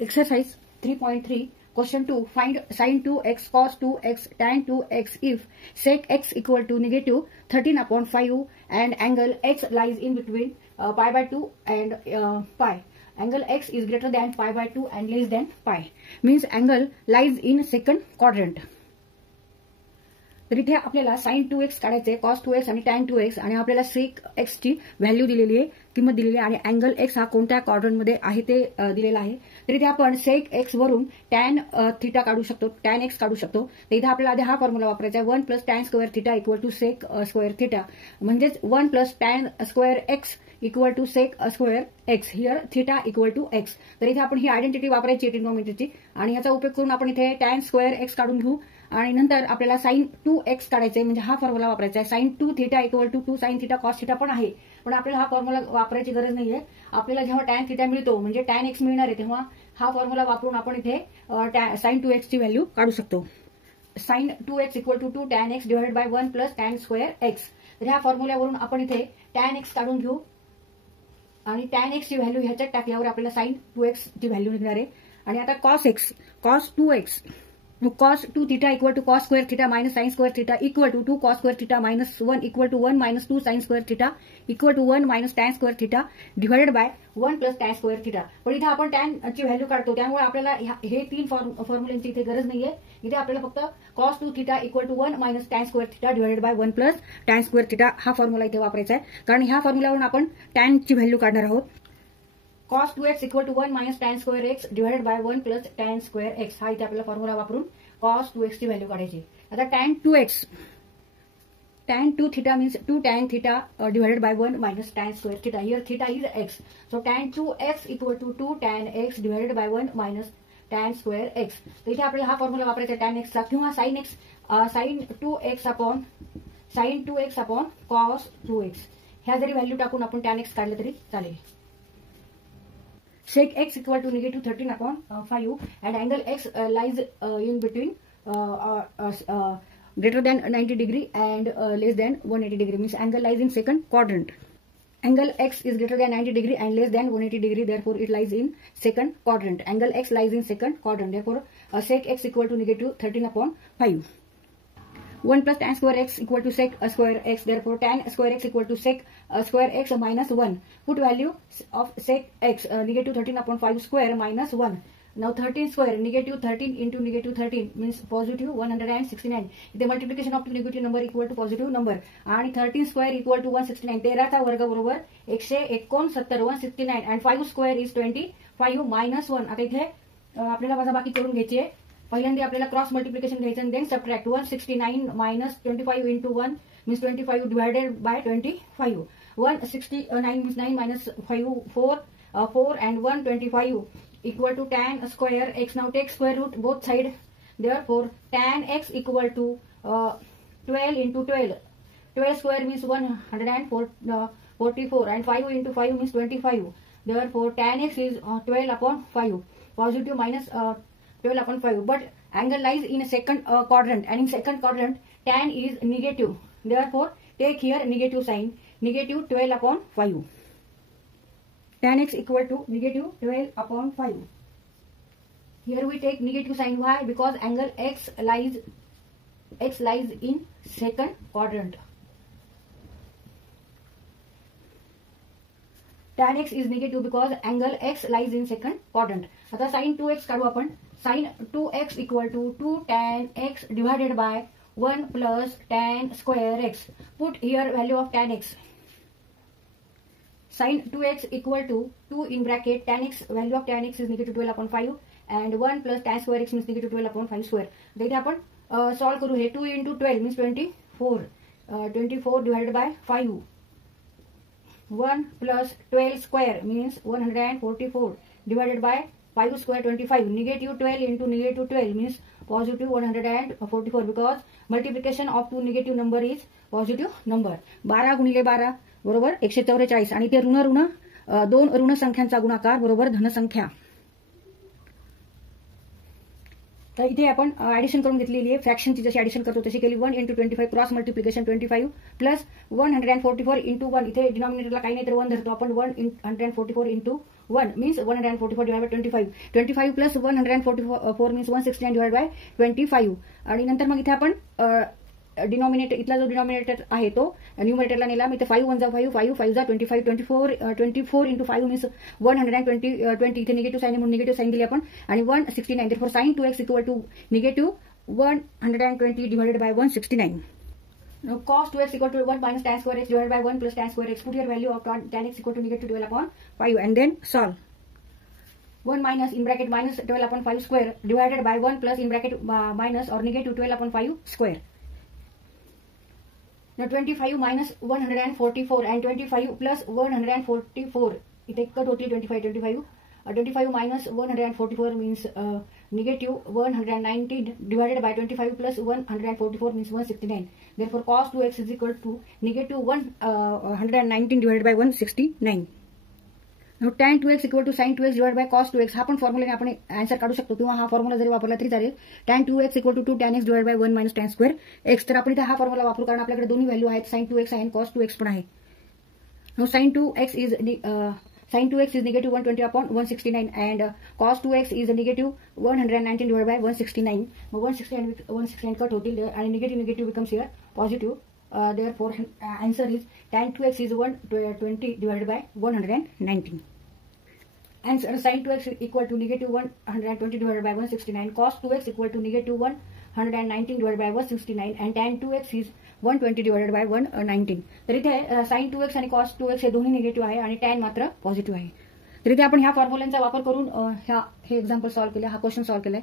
Exercise 3.3 Question 2. Find sin 2x cos 2x tan 2x if sec x equal to negative 13 upon 5 and angle x lies in between pi by 2 and pi. Angle x is greater than pi by 2 and less than pi. Means angle lies in second quadrant. तर इथे आपल्याला sin 2x काढायचे, cos 2x आणि tan 2x आणि आपल्याला sec x ची value दिलेली आहे, किंमत दिलेली आहे आणि अँगल x हा कोणत्या क्वाड्रंटमध्ये आहे ते दिलेला आहे. तर इथे आपण sec x वरून tan थीटा काढू शकतो, tan x काढू शकतो. तर इथे आपल्याला आधी हा फॉर्म्युला वापरायचा आहे 1 + tan square theta equal to sec square theta, म्हणजेच 1 + tan square x equal to sec square x. Here theta equal to x. तर इथे आपण ही आयडेंटिटी वापरायची ट्रिग्नोमेट्रीची आणि याचा उपयोग करून आपण इथे tan स्क्वेअर x काढून घेऊ आणि नंतर आपल्याला sin 2x काढायचे, म्हणजे हा फॉर्म्युला वापरायचा आहे. sin 2 theta equal to 2 sin theta cos theta पण आहे, पण आपल्याला हा फॉर्म्युला वापरायची गरज नाहीये. आपल्याला जेव्हा tan थीटा मिळतो म्हणजे tan x मिळणार आहे, तेव्हा हा फॉर्म्युला वापरून आपण इथे sin 2x ची व्हॅल्यू काढू शकतो. sin 2x equal to 2 tan x divided by 1 + tan square x. तर ह्या फॉर्म्युल्यावरून आपण इथे tan x काढून घेऊ आणि tan x ची व्हॅल्यू ह्याच्यात टाकल्यावर आपल्याला sin 2x ची व्हॅल्यू निघणार आहे. आणि आता cos 2x cos 2 theta equal to cos square theta minus sin square theta equal to 2 cos square theta minus 1 equal to 1 minus 2 sin square theta equal to 1 minus tan square theta divided by 1 + tan square theta. पण इथे आपण tan ची value काढतो, त्यामुळे आपल्याला हे तीन फॉर्म्युल्यांची इथे गरज नाहीये. इथे आपल्याला फक्त cos 2 theta equal to 1 minus tan square theta divided by 1 + tan square theta हा फॉर्म्युला इथे वापरायचा आहे, कारण ह्या फॉर्म्युल्यावरून आपण tan ची व्हॅल्यू काढणार आहोत. cos 2x equal to 1 minus tan square x divided by 1 + tan square x हा इथे आपल्याला फॉर्म्युला वापरून cos 2x ची व्हॅल्यू काढायची. आता tan 2 theta means 2 tan theta divided by 1 minus tan square theta. Here theta is x. So tan 2x equal to 2 tan x divided by 1 minus tan square x. तर इथे आपल्याला हा formula वापरायचा tan x चा किंवा sin 2x upon cos 2x. ह्या जरी value टाकून आपण tan x काढलं तरी चालेल. sec x equal to negative 13 upon 5 and angle x lies in between greater than 90 degree and less than 180 degree, means angle lies in second quadrant. Angle x is greater than 90 degree and less than 180 degree, therefore it lies in second quadrant. Angle x lies in second quadrant, therefore sec x equal to negative 13 upon 5. 1 + tan square x equal to sec square x, therefore tan square x equal to sec square x minus 1. Put value of sec x negative 13 upon 5 square minus 1. Now 13 square negative 13 into negative 13 means positive 169. The multiplication of two negative number equal to positive number. आणि 13 square equal to 169. 13 चा वर्ग बरोबर 169 169 and 5 square is 25 minus 1. आता इथे आपल्याला वजाबाकी करून घ्यायची आहे. पहिल्यांदा आपल्याला क्रॉस मल्टिप्लिकेशन घ्यायचं आणि then subtract 169 minus 25 into 1 means 25 divided by 25. 169 means 9 minus 5 4 and 125 equal to tan square x. Now take square root both side, therefore tan x equal to 12 into 12. 12 square means 144 and 5 into 5 means 25. Therefore tan x is 12 upon 5. Positive minus 12 upon 5, but angle lies in a second quadrant, and in second quadrant tan is negative, therefore take here negative sign, negative 12 upon 5. Tan x equal to negative 12 upon 5. Here we take negative sign. Why? Because angle x lies in second quadrant. Tan x is negative because angle x lies in second quadrant. आता sin 2x काढू आपण. sin 2x equal to 2 tan x divided by 1 plus tan square x. Put here value of tan x. Sin 2x equal to 2 in bracket tan x, value of tan x is negative 12 upon 5 and 1 plus tan square x means negative 12 upon 5 square. तर इथे आपण solve करू. हे 2 into 12 means 24. 24 divided by 5. 1 plus 12 square means 144 divided by 5 square 25. Negative 12 into negative 12 means positive 144 because multiplication of two negative number is positive number. 12 गुणिले 12 बरोबर 144 आणि ते ऋण दोन ऋण संख्यांचा गुणाकार बरोबर धनसंख्या. तर इथे आपण ऍडिशन करून घेतलेली आहे. फ्रॅक्शनची जशी ऍडिशन करतो तशी केली. 1 into 25 cross multiplication 25 plus 144 into 1. इथे डिनॉमिनेटरला काही नाही तर 1 धरतो आपण. 144 into 1 means 144 divided by 25. 25 plus 144 means 169 divided by 25. आणि नंतर मग इथे आपण डिनॉमिनेटर, इथला जो डिनॉमिनेटर आहे तो न्यूमरेटरला नेला. मग इथे 5 1 जा 5, 5 5 जा 25, 24 into 5 means 120. इथे निगेटिव्ह साईन म्हणून निगेटिव्ह साईन दिली आपण. आणि 169. therefore sin 2x equal to negative 120 divided by 169. Now cos 2x equal to 1 minus tan square x divided by 1 plus tan square x. Put your value of tan x equal to negative 12 upon 5 and then solve. 1 minus in bracket minus 12 upon 5 square divided by 1 plus in bracket minus or negative 12 upon 5 square. Now 25 minus 144 and 25 plus 144. It take totally 25. 25 minus 144 means negative 119 divided by 25 plus 144 means 169. Therefore cos 2x is equal to negative 119 divided by 169. Now tan 2x equal to sin 2x divided by cos 2x. हा पण फॉर्म्युलाने आपण answer काढू शकतो किंवा हा formula जरी वापरला तरी चालेल. tan 2x equal to 2 tan x divided by 1 minus tan square x. तर आपण इथे हा फॉर्म्युला वापरू कारण आपल्याकडे दोन्ही व्हॅल्यू आहेत, sin 2x आहे आणि cos 2x पण आहे. Now sin 2x is negative 120 upon 169 and cos 2x is negative 119 divided by 169. 169 with 169 cut होतील आणि negative becomes here positive. Therefore answer is tan 2x is 120 divided by 119. Answer sin 2x equal to negative 120 divided by 169. Cos 2x equal to negative 119 divided by 169 and tan 2x is 120 divided by 119. तर इथे sin 2x आणि cos 2x हे दोन्ही negative आहे आणि tan मात्र positive आहे. तर इथे आपण ह्या फॉर्म्युलांचा वापर करून हे एक्झाम्पल सॉल्व्ह केलं, हा क्वेश्चन सॉल्व्ह केलाय.